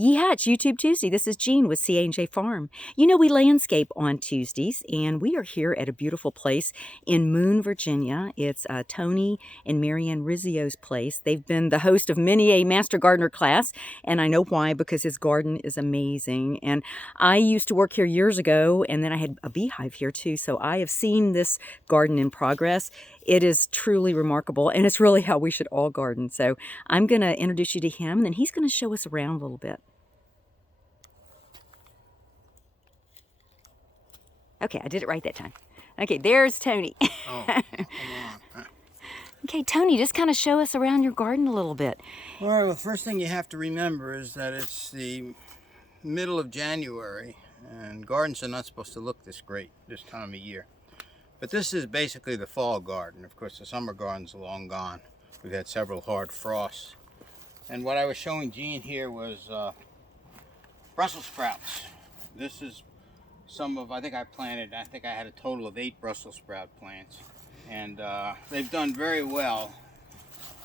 Yeah, it's YouTube Tuesday. This is Jean with C&J Farm. You know, we landscape on Tuesdays, and we are here at a beautiful place in Moon, Virginia. It's Tony and Marianne Rizzio's place. They've been the host of many a Master Gardener class, and I know why, because his garden is amazing. And I used to work here years ago, and then I had a beehive here too, so I have seen this garden in progress. It is truly remarkable, and it's really how we should all garden. So I'm going to introduce you to him, and then he's going to show us around a little bit. Okay, I did it right that time. Okay, there's Tony. Oh, come on. Okay, Tony, just kind of show us around your garden a little bit. All right, well, the first thing you have to remember is that it's the middle of January, and gardens are not supposed to look this great this time of year. But this is basically the fall garden. Of course, the summer garden's long gone. We've had several hard frosts. And what I was showing Jean here was Brussels sprouts. This is some of, I think I had a total of 8 Brussels sprout plants. And they've done very well.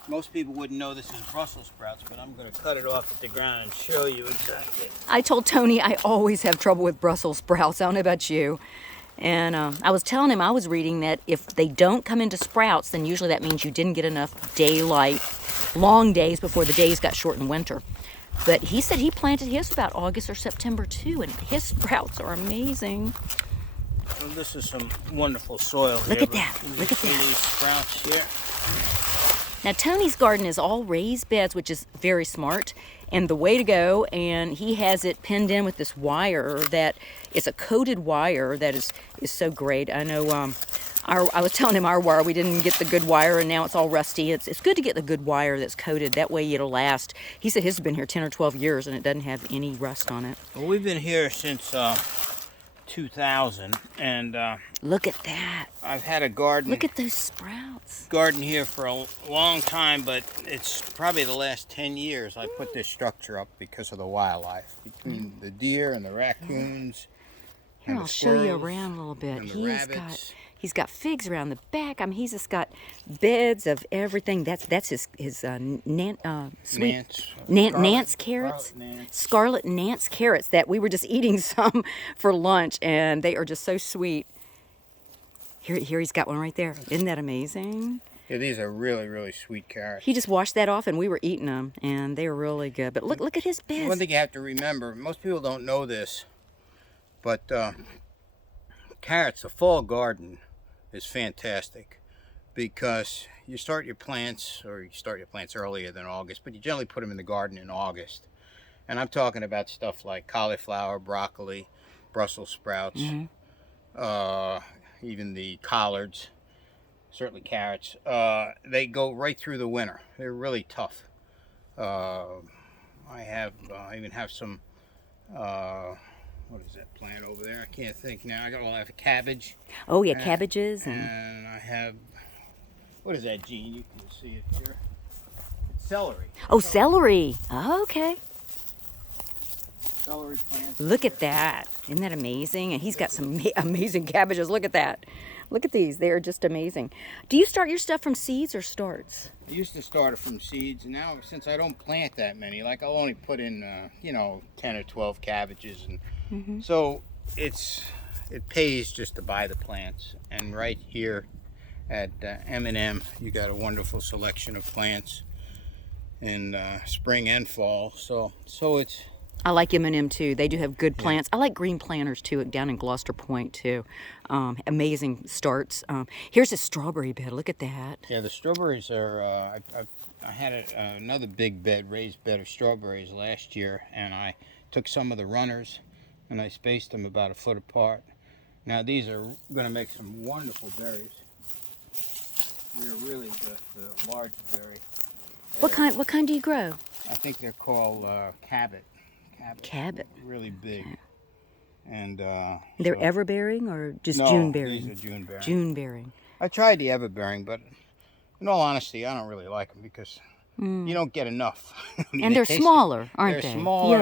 Most people wouldn't know this is Brussels sprouts, but I'm going to cut it off at the ground and show you exactly. I told Tony I always have trouble with Brussels sprouts. I don't know about you. And I was telling him I was reading that if they don't come into sprouts, then usually that means you didn't get enough daylight, long days before the days got short in winter. But he said he planted his about August or September too, and his sprouts are amazing. Well, this is some wonderful soil here. Look at that. Look at that. These sprouts here. Now, Tony's garden is all raised beds, which is very smart and the way to go. And he has it pinned in with this wire that is a coated wire that is so great. I know I was telling him our wire, we didn't get the good wire, and now it's all rusty. It's good to get the good wire that's coated. That way it'll last. He said his has been here 10 or 12 years, and it doesn't have any rust on it. Well, we've been here since 2000, and look at that. I've had a garden. Look at those sprouts. Garden here for a long time, but it's probably the last 10 years I put this structure up because of the wildlife, between the deer and the raccoons. Here, I'll show you around a little bit. And the rabbits. He's got figs around the back. I mean, he's just got beds of everything. That's his Nance carrots. Scarlet Nance carrots that we were just eating some for lunch, and they are just so sweet. Here he's got one right there. Isn't that amazing? Yeah, these are really, really sweet carrots. He just washed that off, and we were eating them, and they were really good. But look at his beds. One thing you have to remember, most people don't know this, but carrots, the fall garden, is fantastic because you start your plants earlier than August, but you generally put them in the garden in August. And I'm talking about stuff like cauliflower, broccoli, Brussels sprouts, even the collards, certainly carrots. They go right through the winter. They're really tough. I even have some what is that plant over there? I can't think now. I have cabbage. Oh yeah, cabbages. And I have, what is that, Jean? You can see it here. It's celery. Oh, celery. Oh, okay. Celery plants. Look at that. Isn't that amazing? And he's got some amazing cabbages. Look at that. Look at these. They are just amazing. Do you start your stuff from seeds or starts? I used to start it from seeds, and now since I don't plant that many, like I'll only put in, 10 or 12 cabbages, and so it pays just to buy the plants. And right here at M&M, you got a wonderful selection of plants in spring and fall. So it's. I like M&M too. They do have good plants. I like green planters too, down in Gloucester Point too. Amazing starts. Here's a strawberry bed. Look at that. Yeah, the strawberries are. I had another big raised bed of strawberries last year, and I took some of the runners and I spaced them about a foot apart. Now these are going to make some wonderful berries. They're really the large berry. What kind do you grow? I think they're called Cabot. Cabot. Really big. Okay. And they're everbearing or just no, June bearing? These are June bearing. June bearing. I tried the everbearing, but in all honesty, I don't really like them because you don't get enough. And they're smaller, aren't they? They're smaller,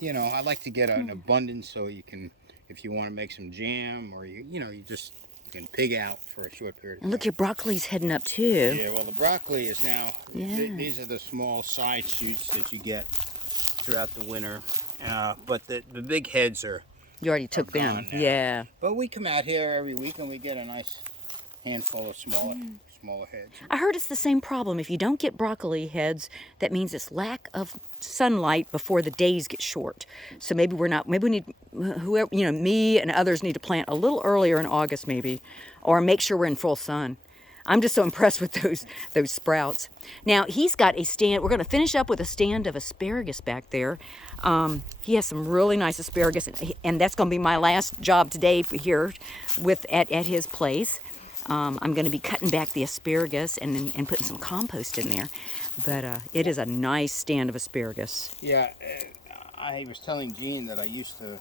yeah. And I like to get an abundance so you can, if you want to make some jam, or you just can pig out for a short period of time. And look, your broccoli's heading up too. Yeah, well, the broccoli is now. These are the small side shoots that you get. throughout the winter, but the big heads are You already took them. gone now. Yeah. But we come out here every week and we get a nice handful of smaller heads. I heard it's the same problem. If you don't get broccoli heads, that means it's lack of sunlight before the days get short. So maybe we need, whoever, me and others need to plant a little earlier in August maybe, or make sure we're in full sun. I'm just so impressed with those sprouts. Now, he's got a stand. We're going to finish up with a stand of asparagus back there. He has some really nice asparagus, and that's going to be my last job today here at his place. I'm going to be cutting back the asparagus and putting some compost in there. But it is a nice stand of asparagus. Yeah, I was telling Jean that I used to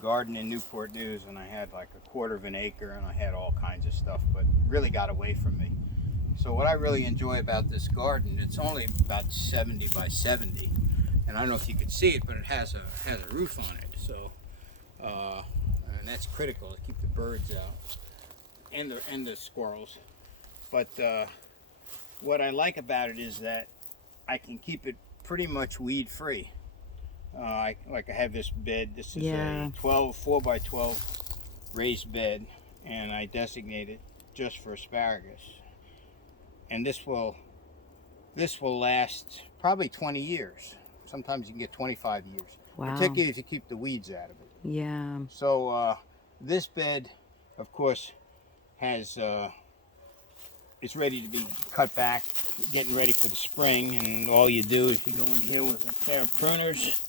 garden in Newport News, and I had like 1/4 of an acre, and I had all kinds of stuff, but really got away from me. So what I really enjoy about this garden, it's only about 70 by 70, and I don't know if you can see it, but it has a roof on it. So, and that's critical to keep the birds out and the squirrels. But what I like about it is that I can keep it pretty much weed free. I have this bed. This is a 4 by 12 raised bed, and I designated just for asparagus. And this will last probably 20 years. Sometimes you can get 25 years. Wow. Particularly if you keep the weeds out of it. Yeah. So this bed, of course, has it's ready to be cut back, getting ready for the spring. And all you do is you go in here with a pair of pruners,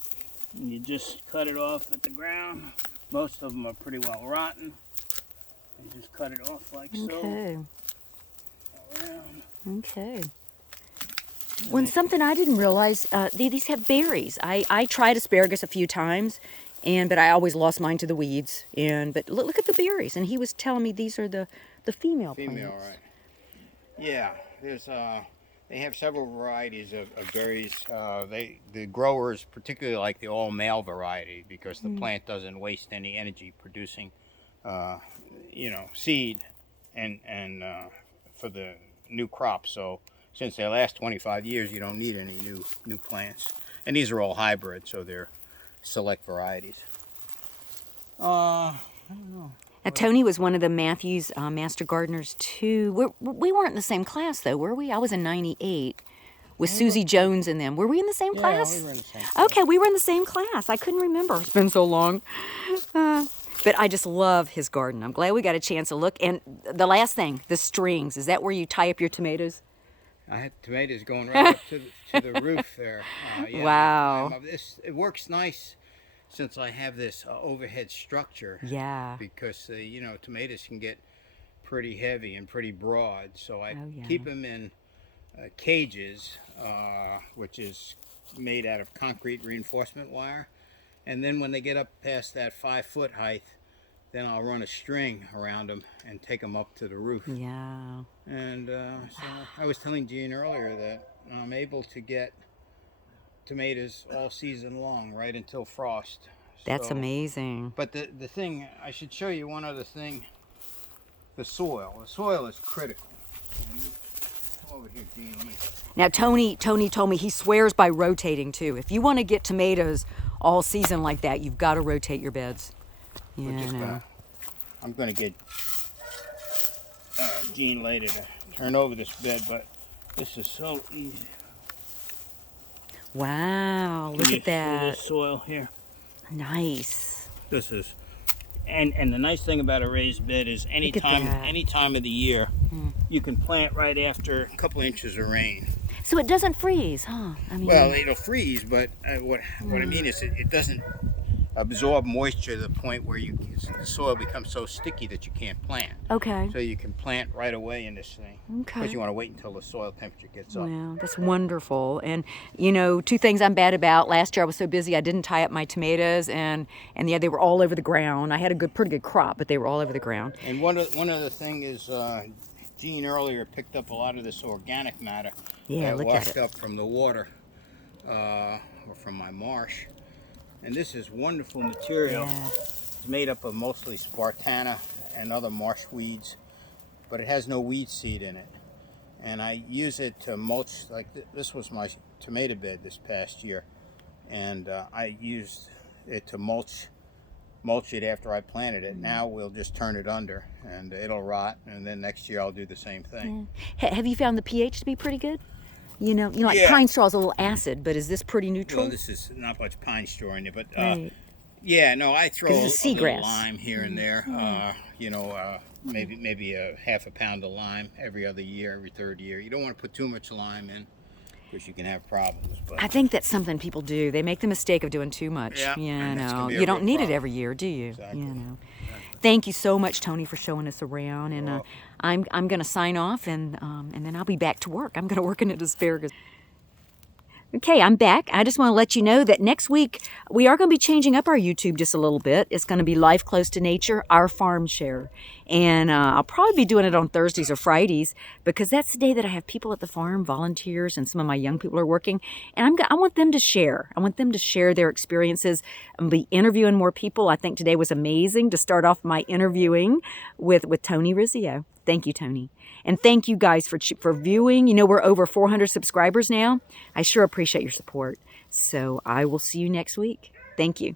and you just cut it off at the ground. Most of them are pretty well rotten. And just cut it off like so. Okay. Around. Okay. Well, something I didn't realize, these have berries. I tried asparagus a few times, but I always lost mine to the weeds. But look at the berries. And he was telling me these are the female plants. Female, right. Yeah, there's they have several varieties of berries. The growers particularly like the all male variety because the plant doesn't waste any energy producing seed and for the new crop. So since they last 25 years, you don't need any new plants. And these are all hybrid, so they're select varieties. I don't know. Now, Tony was one of the Matthews Master Gardeners, too. We weren't in the same class, though, were we? I was in 98 with Susie Jones and them. Were we in the same class? Yeah, we were in the same class. Okay, we were in the same class. I couldn't remember. It's been so long. But I just love his garden. I'm glad we got a chance to look. And the last thing, the strings. Is that where you tie up your tomatoes? I had tomatoes going right up to the roof there. Yeah, wow. It works nice since I have this overhead structure. Yeah. Because, tomatoes can get pretty heavy and pretty broad. So I keep them in cages, which is made out of concrete reinforcement wire. And then when they get up past that 5-foot height, then I'll run a string around them and take them up to the roof. Yeah. And so I was telling Jean earlier that I'm able to get tomatoes all season long, right until frost. That's amazing. But the thing, I should show you one other thing. The soil. The soil is critical. Come over here, Jean. Now, Tony told me he swears by rotating, too. If you want to get tomatoes all season like that, you've got to rotate your beds. Yeah, I'm going to get Jean later to turn over this bed, but this is so easy. Wow, look at that. This soil here. Nice. This is, and the nice thing about a raised bed is any time of the year, you can plant right after a couple inches of rain. So it doesn't freeze, huh? Well, it'll freeze, but what I mean is it doesn't absorb moisture to the point where the soil becomes so sticky that you can't plant. Okay. So you can plant right away in this thing. Okay. Because you want to wait until the soil temperature gets up. Wow, that's wonderful. And, two ththings I'm bad about. Last year I was so busy I didn't tie up my tomatoes, and they were all over the ground. I had a pretty good crop, but they were all over the ground. And one other thing is, Jean earlier picked up a lot of this organic matter that washed up from the water or from my marsh. And this is wonderful material. Yeah. It's made up of mostly spartana and other marsh weeds, but it has no weed seed in it. And I use it to mulch, like this was my tomato bed this past year. and I used it to mulch it after I planted it. Now we'll just turn it under and it'll rot, and then next year I'll do the same thing. Have you found the pH to be pretty good? Like Yeah. pine straw is a little acid, but is this pretty neutral? Well, this is not much pine straw in it, but Right. yeah, no, I throw a it's little seagrass. lime here and there. Maybe a half a pound of lime every other year, every third year. You don't want to put too much lime in because you can have problems. But I think that's something people do. They make the mistake of doing too much. Yeah, and that's gonna be a You don't real need it problem. every year, do you? Exactly. Thank you so much, Tony, for showing us around. And You're I'm going to sign off, and then I'll be back to work. I'm going to work in an asparagus. Okay, I'm back. I just want to let you know that next week we are going to be changing up our YouTube just a little bit. It's going to be Life Close to Nature, Our Farm Share. And I'll probably be doing it on Thursdays or Fridays because that's the day that I have people at the farm, volunteers, and some of my young people are working. And I want them to share. I want them to share their experiences and be interviewing more people. I think today was amazing to start off my interviewing with Tony Rizzio. Thank you, Tony. And thank you guys for viewing. We're over 400 subscribers now. I sure appreciate your support. So I will see you next week. Thank you.